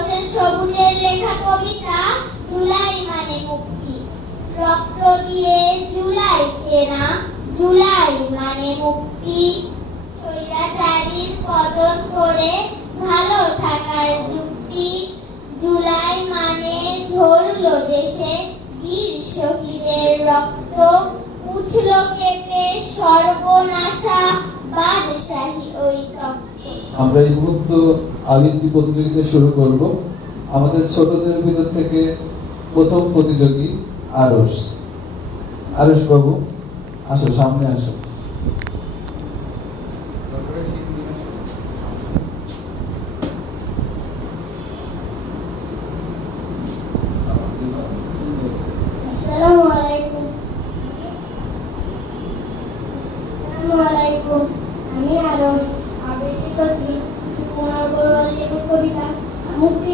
হোসেন সবুজের লেখা কবিতা জুলাই মানে মুক্তি। রক্ত দিয়ে জুলাই কেনা জুলাই মানে মুক্তি। পতন করে ভালো থাকার যুক্তি। জুলাই মানে ঝরলো দেশে বীর শহীদের রক্ত। উঠল কেঁপে সর্বনাশা, বাদশাহী ওই তপ্ত আমরা এই মুহূর্ত আবৃত্তি প্রতিযোগিতা শুরু করব। আমাদের ছোটদের ভিতর থেকে প্রথম প্রতিযোগী আরস আরস বাবু, আসো, সামনে আসো আসসালামু আলাইকুম আসসালামু আলাইকুম আমি আরস আবৃত্তি করছি কুমার বড়ুয়ার লেখক কবিতা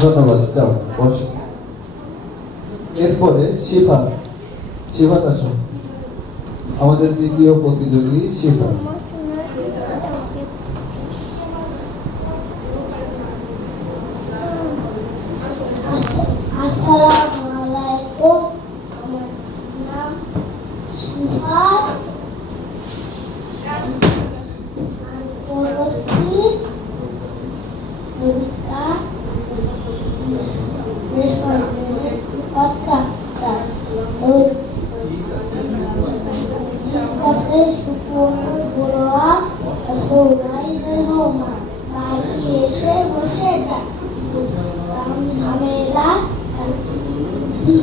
ধন্যবাদ যাও বস। এরপরে শিফা শিফা দাস আমাদের দ্বিতীয় প্রতিযোগী শিফাত আসসালামু আলাইকুম আমার নাম শিফাত পড়ছি কবিতা কথা কাছে সুপর্ণ বড়োয়া সৌরাই রহমা বাড়ি এসে বসে যায় ঝামেলা ঠিক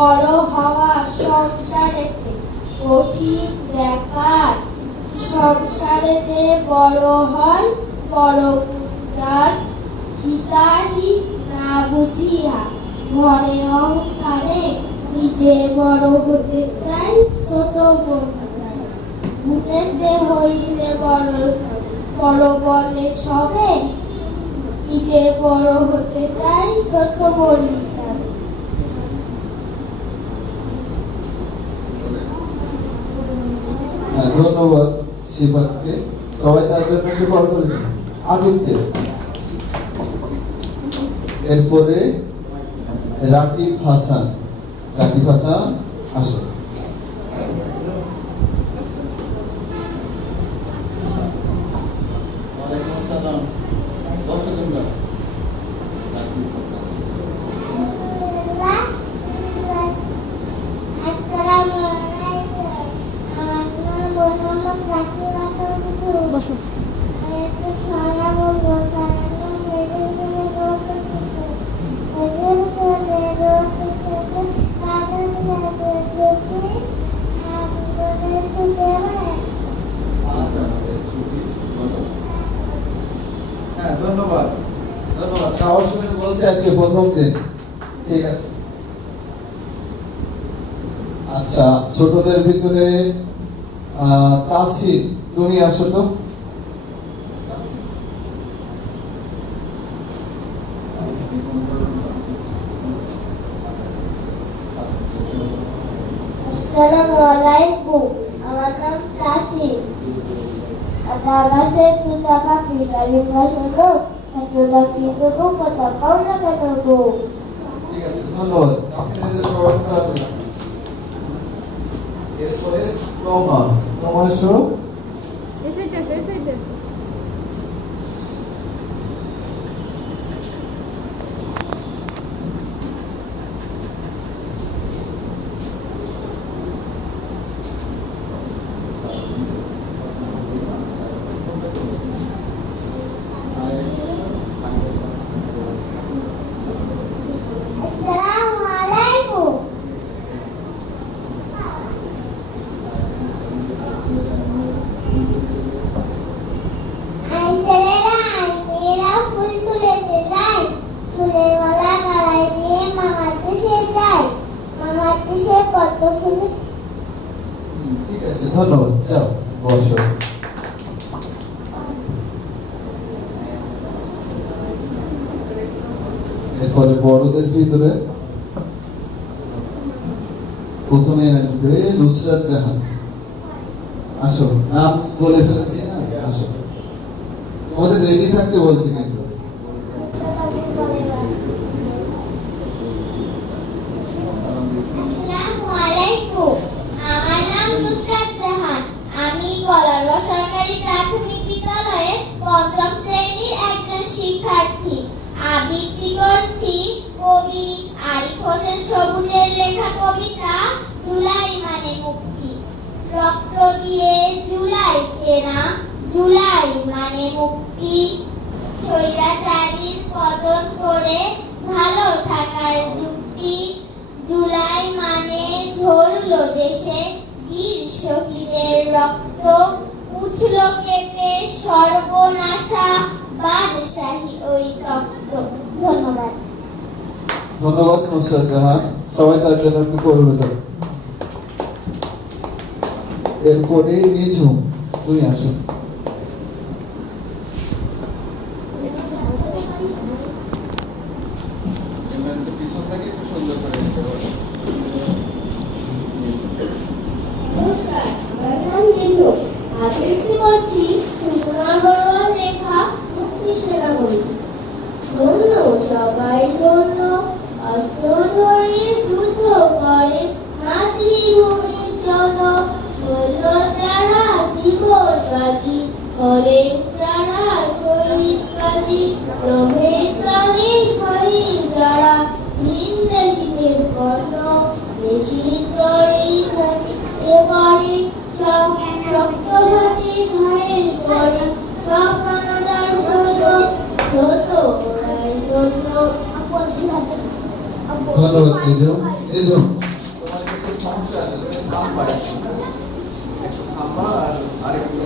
বড় হওয়া সংসারেতে কঠিন ব্যাপার। সংসারে যে বড় হয়, বড় গুঞ্জার হিতাহিত না বুঝিয়া ঘরে অহংকারে নিজে বড় হতে চাই ছোট বলতে গুণেতে হইলে বড় বড় বলে সবে, নিজে বড় হতে চাই ছোট বলি তবে। ধন্যবাদ সবাই তার জন্য একটু এরপরে রাকিব হাসান। রাকিব হাসান আসো ওয়ালাইকুম আসসালাম বসো তোমরা রাকিব হাসান বসো। হ্যাঁ ধন্যবাদ। ধন্যবাদ। সাহস করে আজকে প্রথম দিন। ঠিক আছে। আচ্ছা ছোটদের ভিতরে আহ, তাসিন তুমি আসো তো। আসসালামু আলাইকুম। আমার নাম কাসিম আতা গাছের তুতা পাখি ডালিম গাছ হলো খাদ্যটা কি দেবো কথা পাও না কেন গো? ঠিক আছে ধন্যবাদ। আপনাদের সবাই আসলে এরপরে তোমার তোমার শো এসেছে এসেছে আসসালামু আলাইকুম আই ছেলেরা আই মেয়েরা ফুল তুলেতে যায় ফুলের মালা গলায় দিয়ে মামার দেশে যায় মামার দেশে পদ্ম ফুল ঠিক আছে ধন্যবাদ যাও বসো এরপরে বড়দের ভিতরে প্রথমে আসবে নুসরাত জাহান। আসো, নাম বলে ফেলেছি না? আসো। আমাদের রেডি থাকতে বলছি কিন্তু আসসালামু আলাইকুম আমার নাম নুসরাত জাহান আমি কলারবা সরকারি প্রাথমিক বিদ্যালয়ের পঞ্চম শ্রেণির একজন শিক্ষার্থী আবৃত্তি করছি কবি আরিফ হোসেন সবুজের লেখা কবিতা জুলাই মানে মুক্তি রক্ত দিয়ে কেনা জুলাই মানে মুক্তি, স্বৈরাচারীর পতন করে ভালো থাকার যুক্তি, জুলাই মানে ঝরলো দেশে বীর শহীদের রক্ত, উঠল কেঁপে সর্বনাশা বাদশাহী ওই তপ্ত ধন্যবাদ। ধন্যবাদ নুসরাত জাহান সবাই তার জন্য একটু করবে তো এরপরে নিঝুম। তুমি আসো। নমস্কার। আমার নাম হলে যারা শহীদ কাজী হয় যারা ভিনদেশীদের পণ্য দেশির তরে এবারে সব করে তোমার একটু সমস্যা আছে তুমি থামবা একটু, একটু আর আরেকটু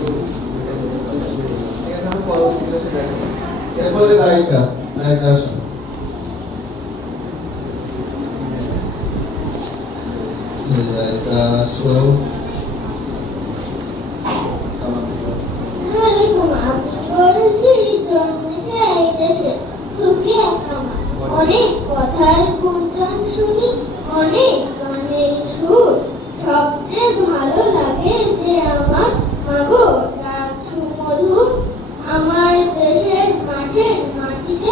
ঠিক আছে আমি পরবর্তী ক্লাসে দেখো এরপরে রায়িকা রায়িকা আসো রায়িকা আসো আসসালামাইকুম আমি করেছি জন্মেছে এই দেশে সুফিয়া কামাল অনেক কথার গুঞ্জন শুনি অনেক গানের সুর সবচেয়ে ভালো লাগে যে আমার মাগো ডাক সুমধুর আমার দেশের মাঠের মাটিতে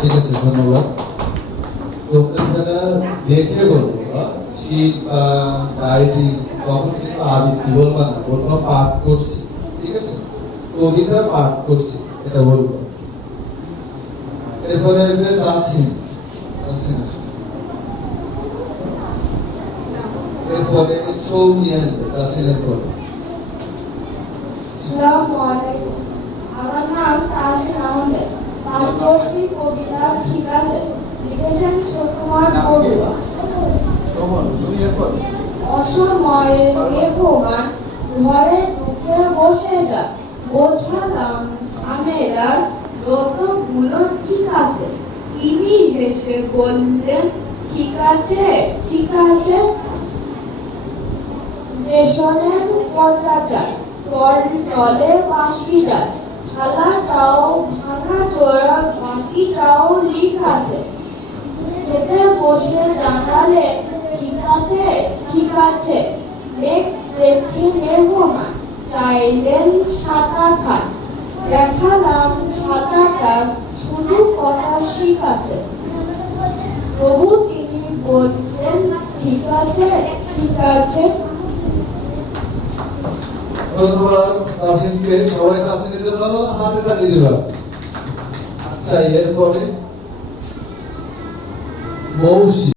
ঠিক আছে, ধন্যবাদ। তোমরা যারা দেখে বলব শীত বা ডায়েরি, তখন কিন্তু আবৃত্তি বলবা না, বলবা পাঠ করছি, ঠিক আছে? কবিতা পাঠ করছি, এটা বলব। এরপরে আসবে তাসিন তাসিন এরপরে সৌমি আসবে তাসিনের পরে। আসসালামু আলাইকুম। আমার নাম তাহসিন আহমেদ। পাঠ করছি কবিতা ঠিক আছে লিখেছেন সুকুমার বড়ুয়া। শোভন তুমি এরপর অসময়ে মেঘমান ঘরে ঢুকে বসে যায় বোঝালাম ঝামেলার যতগুলো ঠিক আছে। তিনি হেসে বললেন ঠিক আছে ঠিক আছে। রেশনের তল তলে বাসি থালাটাও ভাঙা চোরা বাকিটাও লিক আছে খেতে বসে জানালে, ঠিক আছে ঠিক আছে, মেঘ দেখে মেহমান চাইলেন সাঁতার খান। দেখালাম সাঁতারটা শুধু কটা শিখ আছে তবু তিনি বললেন, ঠিক আছে ঠিক আছে। সবাই নাসিমের জন্য হাতে আচ্ছা এরপরে মৌসি।